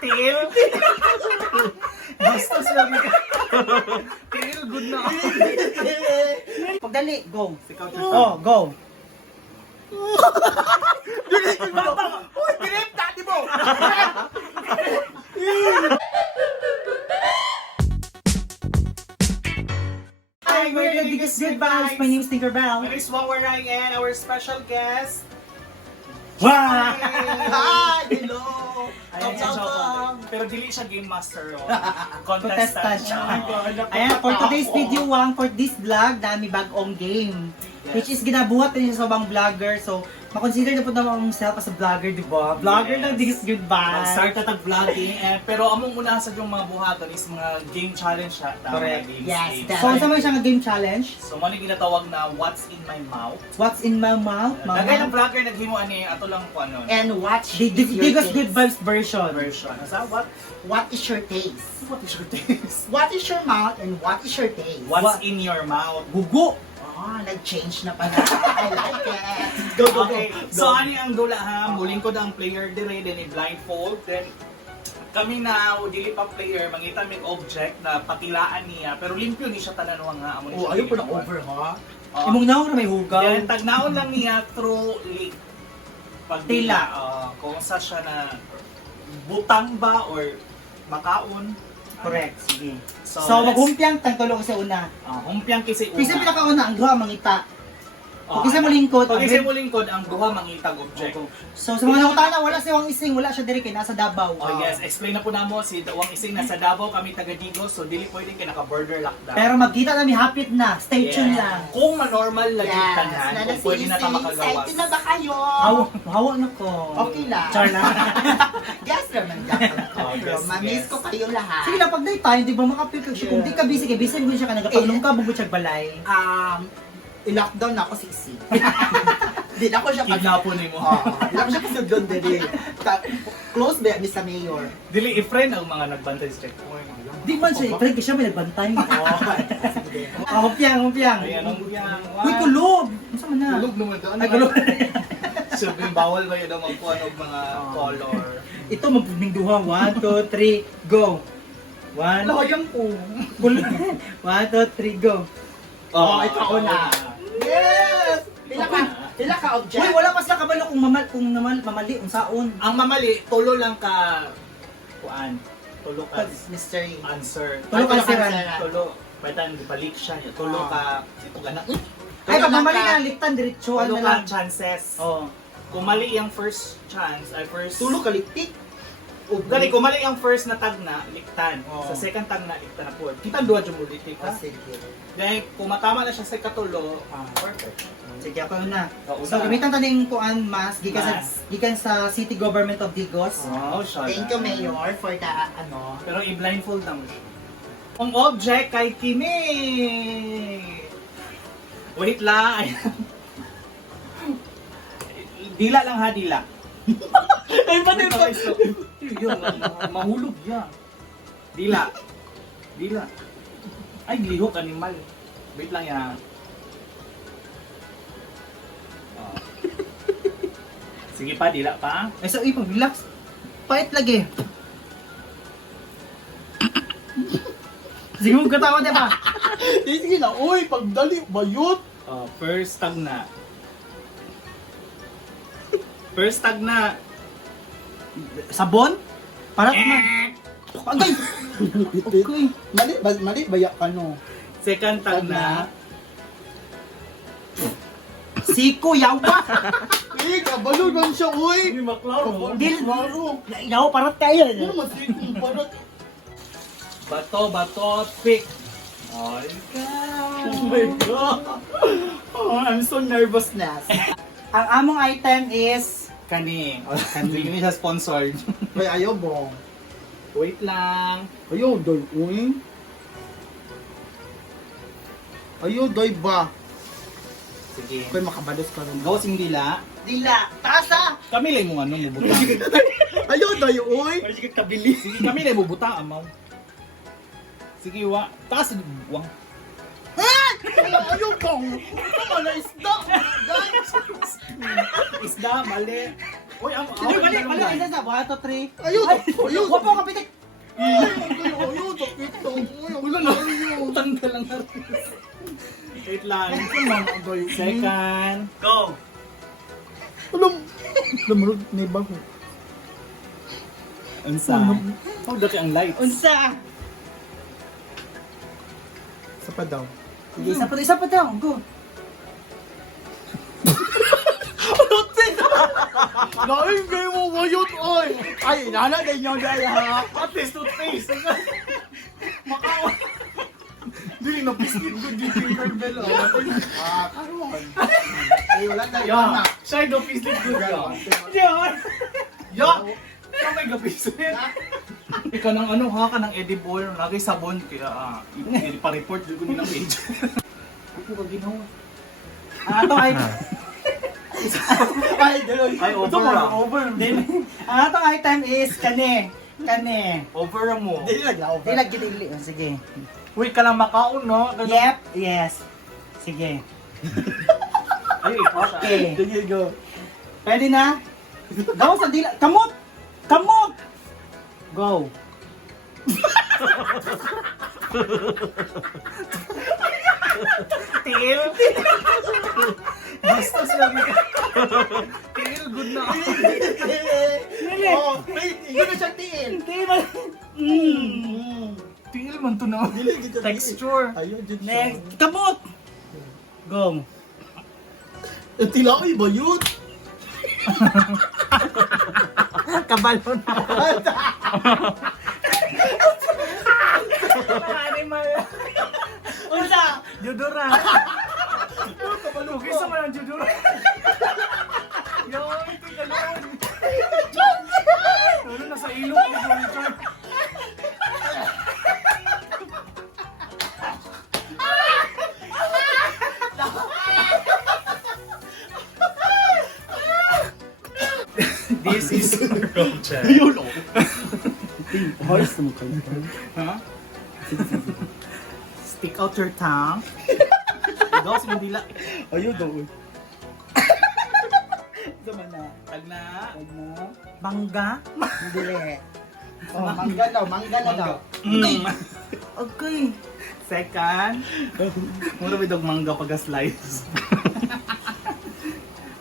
Tail? Bastos lang ka. Tail, good na. Pagdali, go. Ikaw, Oh, go. Uy, direct, dati mo! Hi, we're the biggest good vibes. My name is Tinkerbell. My name is Wawaray and our special guest. Wow! Hi! Hello! Ayan, Pero dili siya game master. Contestant Contestant siya. siya. Ayan, for today's video, for this vlog, dami bagong game. Which is ginabuhat din siya sa ibang vlogger. So, makonsider na po naman myself as a vlogger, di ba? Vlogger ng biggest good vibes. Mag-start na tag-vlogging. Pero among una sa yung mga buhatan is mga game challenge siya. Correct. Yes. So, sa mga siyang game challenge, So, mo ginatawag na What's in my mouth. what's in my mouth? Nagay ng vlogger naghimo ani ato lang ko ano. And watch The biggest good vibes version. Version. Sa what is your taste? what is your taste? What is your mouth and what is your taste? What's in your mouth? Gugo! Oh, nag-change na pala. I like it. Go, go, Okay, go. so ani ang dula ha, muling ko ang player dire, then i-blindfold, then kami na dili pa player, mangita may object na patilaan niya, pero limpyo ni siya tanan nga amo ni Oh, siya ayaw po na giliwan. over, ha? Oo. Imong naong na may hugaw. Then tagnaon lang niya through leak. Tila. Kung sa siya na butang ba or makaon. Correct, sige. So, So, maghumpyang tagtulong sa una. humpiang kasi una. Kasi pinakauna, ang duha mangita. Oh, Pag isa mo lingkod, Pag ang isa mo lingkod, ang duha mangitag object. So, sa mga nakutana, wala siya wang ising, wala siya diri kay nasa Davao. Oh yes, explain na po namo si Wang Ising nasa Davao, kami taga Digos, so dili pwede kay naka-border lockdown. Pero magkita namin hapit na, stay tuned Yes. lang. Kung ma-normal lang yung Yes. tanan, kung pwede na ta makagawas. Excited na ba kayo? Hawa na ko. Okay lang. Char na. Guess naman, guess naman. Oh, Pero guess, ma-miss guess. ko kayo lahat. Sige lang, pag day tayo, di ba makapil ka siya. Kung di ka busy, kay busy mo siya ka nagpaglong ka, bugod siya balay. I-lockdown na ako siksi. Di na ako siya Kidnapon ni mo. Di na ako siya kasugdon din. Close ba ni sa mayor? Dili i-friend ang mga nagbantay sa checkpoint. Di man siya, i-prank ka siya, may nagbantay. Humpyang. Ayan ang buyang. Uy, kulog! Masa man na? Kulog naman doon. Ay, kulog. Sabi, bawal ba yun ang magkuhan ng mga color? Ito, magpiping duha. 1, 2, 3, go! 1, Lahayang po. kulog. 1, 2, 3, go! Oh, ikaw na. Yes! Pila ka object? Uy, wala pa sila kabalo kung mamali, kung saon. Ang mamali, tulo lang ka kuan. Tulo ka Mystery. answer. Tulo ka Tulo ka siran. answer. Tulo. Pwede balik siya. Tulo ka. Ito ka na. Ay, pag mamali na, liktan, diretsuan Tulo na lang. ka chances. Oh. Kung mali yung first chance, ay first... Tulo ka liktik. Gani, kung mali yung first na tag na, liktan. Oo. Sa second tag na, liktan na po. Kita duwa dyan mo litik ha. Sige. Dahil kung matama na siya sa katulo, perfect. Sige, ako na. Kauna. So, gamitan taning kuan mas Mas. gikan sa City Government of Digos. Wow, siya. Thank you, Mayor, for the ano. Pero i-blindfold lang siya. Ang object kay Kimi! Wait lang. Dila lang ha, dila. Ay, pati pa. Mahulog yan. Dila. Dila. Ay, lihok animal. Wait lang yan. Oh. Sige pa, dila pa. Ay, so, relax. Pait lagi. Sige mo katawa, di ba? Sige na, uy, pagdali, bayot. Oh, first tag na. First tag na. Sabon? Para na. Agay! Okay. Mali, bayak ka no. Second tag na. Siko, yawa! Eh, kabalo lang siya, uy. Hindi maklaro. Dil, Maro. yawa, parat kayo. Ano masikong parang. Bato, pick. Oh, my God. Oh, I'm so nervous na. Ang among item is Kani. Hindi siya sponsored. May ayaw bong. Wait lang. Ayaw, doy, uy. Ayaw, doy ba? Sige. Kaya makabalos ka rin. Go sing dila. Dila, tasa! Kami lang mo ano mubuta. Ayaw, doy, uy. Sige tabili. Sige kami lang mubuta amaw. Sige wa. Taas wang. Ayaw bong. Tama na isda. Guys. Isda, mali. Uy, ang Mali, isa sa 1, 2, 3. Ayun! Ayun! Huwag po kapitik. Ayun! Sakit to! Wala na. Tanggal lang na rin. Wait lang. Second. Go. Alam! Lamarog, may bago. Unsa? How daki ang lights? Unsa? Sa pa daw. Sige, isa pa daw. Go. Lain kayo mo ngayon, oy! Ay, nana din yung daya ha! At least toothpaste. Makawa. Dili na biscuit ko dito yung Carvel. Karon! Ay, wala na yun Yeah. na. Siya do biscuit good ka. Diyan. Yo! Ikaw may gabisit. Ikaw ng ano ha, ka ng edible, lagay sabon, kaya pa-report ko nilang page. Ako ka ginawa. Ato ay Ay, daloy! Ay, over Ito, lang. over! atong item is kani. Over mo. Dili lang, over. Di lagi dili. Sige. Wait ka lang makaon, no? Ganun. Yep, yes. Sige. Ay, ikaw siya. Okay. Sige, go. Pwede na? Daw sa dila. Kamot! Kamot! Go. Tail? Basta sinabi ka. Tail, good na. Oh, wait, yun na siya tiil. Tail man to na. Dili, dito. Texture. Ayun, dito siya. Next. Kamot! Go. Tilaoy ba yun? Kabalo na. Animal. Unsa? Deodorant. Lugis sa man ang deodorant. Yoy, tika nun. Ano nasa ilong ni Dolce. This is Dolce. Ayun, oh. Horse mo kayo. Ha? Stick out your tongue. Ikaw si Mandila. Ayun, daw. Sama na. Tag na. Huwag na. Bangga? Dili. Oh, mangga daw, mangga na daw. Mm. Okay. Second. Mura ba dog mangga pag-slice?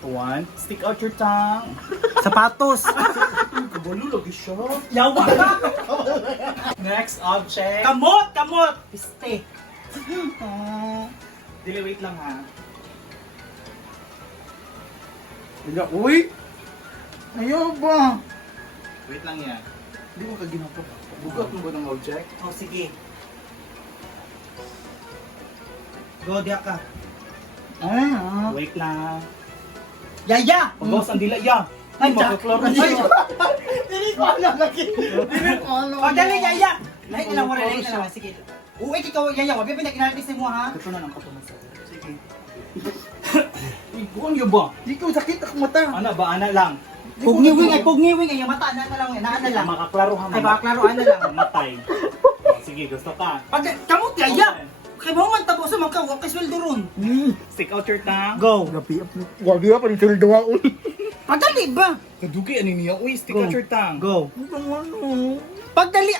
One. Stick out your tongue. Sapatos. Kabalo lagi siya. Yawa ka. Next object. Kamot! Kamot! Piste. Dili, wait lang ha. Uy! Ayaw ba? Wait lang yan. Hindi mo ka ginagawa. Bugat mo ba ng object? Oh, sige. Go, diya ka. Ay, Wait lang. Yaya! Pag-gawas ang dila, ya. Ay, makaklaro Ay, siya. Dili ko alam lagi. Dili ko alam. Oh, dali, Yaya! Lahat nilang wala, lahat nilang. Sige. Uy, ikaw, Yaya. Wag yung pinakinalitis mo, ha? Ito na lang kapunan sa sige. Iguan yun ba? Di ko sakit ako mata. Ana ba? Ana lang. Pugniwing ay yung mata, na lang, na lang. Makaklaro ha. Ay, baka klaro, na lang. Mamatay. Oh, sige, gusto ka. Pag, kamot, Yaya! Kaya mo man tapos sa mga kawak, sweldo ron. Stick out your tongue. Go. Wag ya pa ni tuldo ako. Pagdali ba? Kadugi, ano niya? Uy, stick Go. out your tongue. Go. Ano? Pagdali,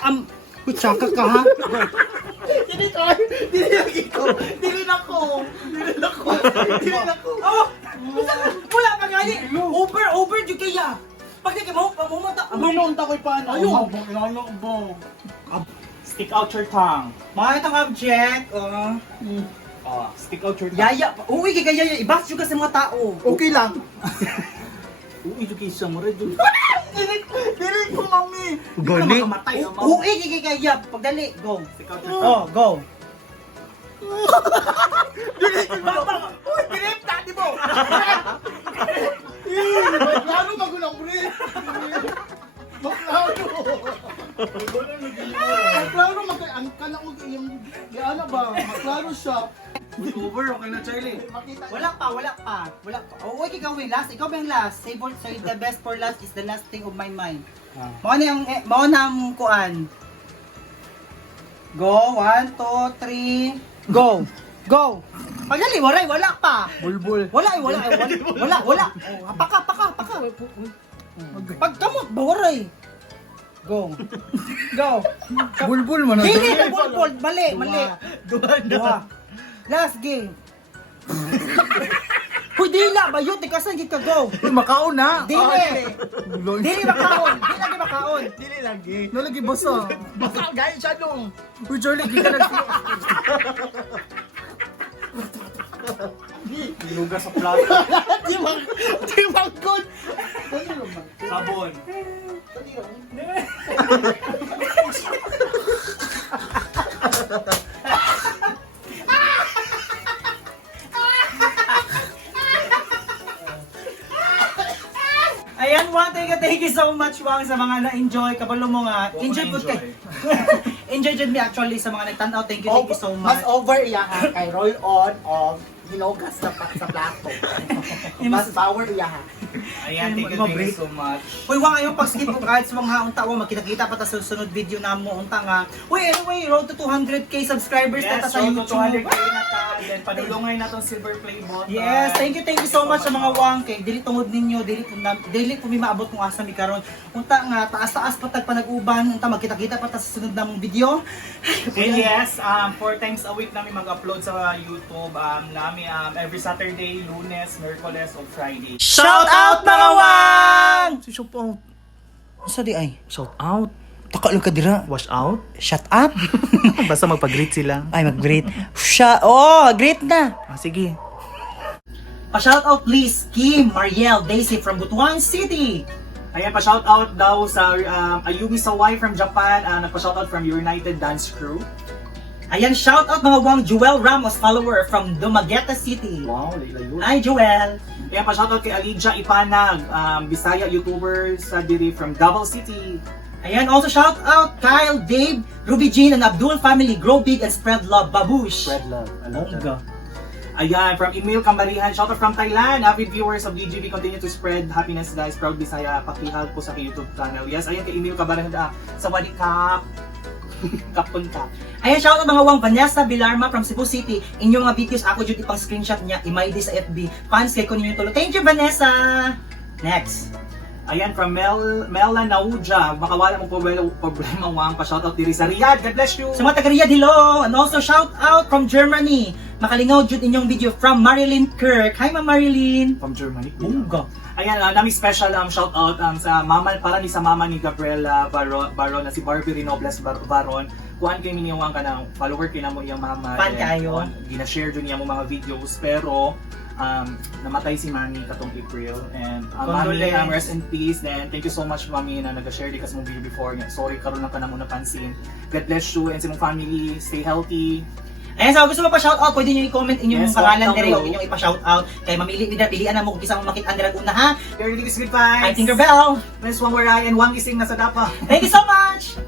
kutsaka ka, ha? Dili ko. Dili lagi ko. Dili na ko. Dili na ko. Dili na ko. Oh! Wala pa gani! Over, di kaya! Pag di ka mo, pamumata. Amunta ko'y paano. Ayun. Ano ba? Stick out your tongue. Mga itong object, Oh, stick out your tongue. Yaya, uwi kay Yaya, ibas juga sa mga tao. Okay lang. Uy, education mo rin. Dili ko mami. Gani. Uwi kay Yaya, pagdali, go. Stick out your tongue. Oh, go. Dili ko mami. Uy, direct tadi mo. Maklaro magulang mo rin. Maklaro. Maklaro ang kanang yung ano ba? Maklaro siya. Over, okay na, Charlie. Makita. Wala pa. Uwi kay Gawin, last, ikaw ba yung last? Save the best for last is the last thing of my mind. Mao na ang kuan. Go, 1, 2, 3, go. Go. Magali, wala pa. Bulbul. Wala. Oh, paka. Pagkamot ba waray? Go. Bulbul man. Dili na bulbul, mali. Duha. Last game. Huy, dila ba yun? Tikasan, git ka, go. Makaon na. Dili. Dili makaon. Dili lagi. Nalagi basa. Baka gaya siya nung. Uy, Charlie, gita nag... Lugas sa plato. Di magkod. Sabon. Ayan, Wang, thank you so much, Wang, sa mga na-enjoy. Kabalo mo nga. Enjoy po kay. Enjoy dyan me actually sa mga nagtanaw. Thank you so much. Mas over iya ha kay roll on of hinugas sa plato. Mas power iya ha. Ayan, thank you so much. Uy, Wang, ayaw pag-skip ko kahit sa mga unta, Wang, magkita-kita pa ta sa sunod video na mo, unta nga. Uy, anyway, road to 200k subscribers na ta Yes, sa road to YouTube. 200k na ta. Then padulungay na tong silver play button. Yes, thank you so much sa mga Wang kay dili tungod ninyo, dili po mi maabot kung asa mi karon. Unta nga taas-taas pa tag panag-uban, unta magkita-kita pa ta sa sunod namong video. And yes, 4 times a week namin mag-upload sa YouTube. Namin every Saturday, Lunes, Miyerkules, o Friday. Shout out mga Wang! Si shout out. Sa di ay? Shout out. Taka lang ka dira. Wash out. Shut up. Basta magpag-greet sila. Ay mag-greet. Greet na. Sige. Pa-shout out please Kim, Mariel, Daisy from Butuan City. Ayan, pa-shoutout daw sa Ayumi Sawai from Japan. Nagpa-shoutout from United Dance Crew. Ayan, shout out mga Wang, Joel Ramos, follower from Dumaguete City. Wow, layla yun. Hi Joel. Ayan, pa-shoutout kay Alija Ipanag, Bisaya YouTuber sa diri from Davao City. Ayan, also shout out Kyle, Dave, Ruby Jean, and Abdul family. Grow big and spread love. Babush. Spread love. I love that. Bongga. Ayan, from Emil Kambarihan, shoutout from Thailand. Avid viewers of DGB, continue to spread happiness guys. Proud Bisaya, pakihag po sa aking YouTube channel. Yes, ayan kay Emil Kambarihan. Sawadee Kap. Kapon ka. Ayan, shout out mga Wang, Vanessa Bilarma from Cebu City. Inyong mga videos ako dyan ipang screenshot niya, imaydi sa FB. Fans kay ko ninyo tulo. Thank you Vanessa. Next. Ayan, from Mela Nauja. Baka wala mong problema Wang. Pa-shoutout diri sa Riyadh. God bless you. Sa mga taga Riyadh, hello! And also shout out from Germany. Makalingaw dyan inyong video from Marilyn Kirk. Hi Ma Marilyn. From Germany. Bongga. Ayan, nami special shout out sa mama sa mama ni Gabriela Baron na si Barbie Rinobles Baron. Kuan kay miniwang ka na follower kay namo iyang mama. Fan kayo. Gina-share jud niya mo mga videos pero namatay si Mami katong April and Mami Condolence. rest in peace. Then thank you so much Mami na nag-share di kas mong video before. Sorry karon lang ka na mo napansin. God bless you and sa mong family, stay healthy. Ayan, so gusto mo pa shoutout, pwede nyo i-comment inyong Yes, pangalan welcome, dere o hello. inyong ipa-shoutout. Kaya mamili, pilihan na mo kung kisa mong makita ang dirag una ha. Very good vibes. I'm Tinkerbell. Miss Wang Waray and Wang Ising nasa Dapa. Thank you so much!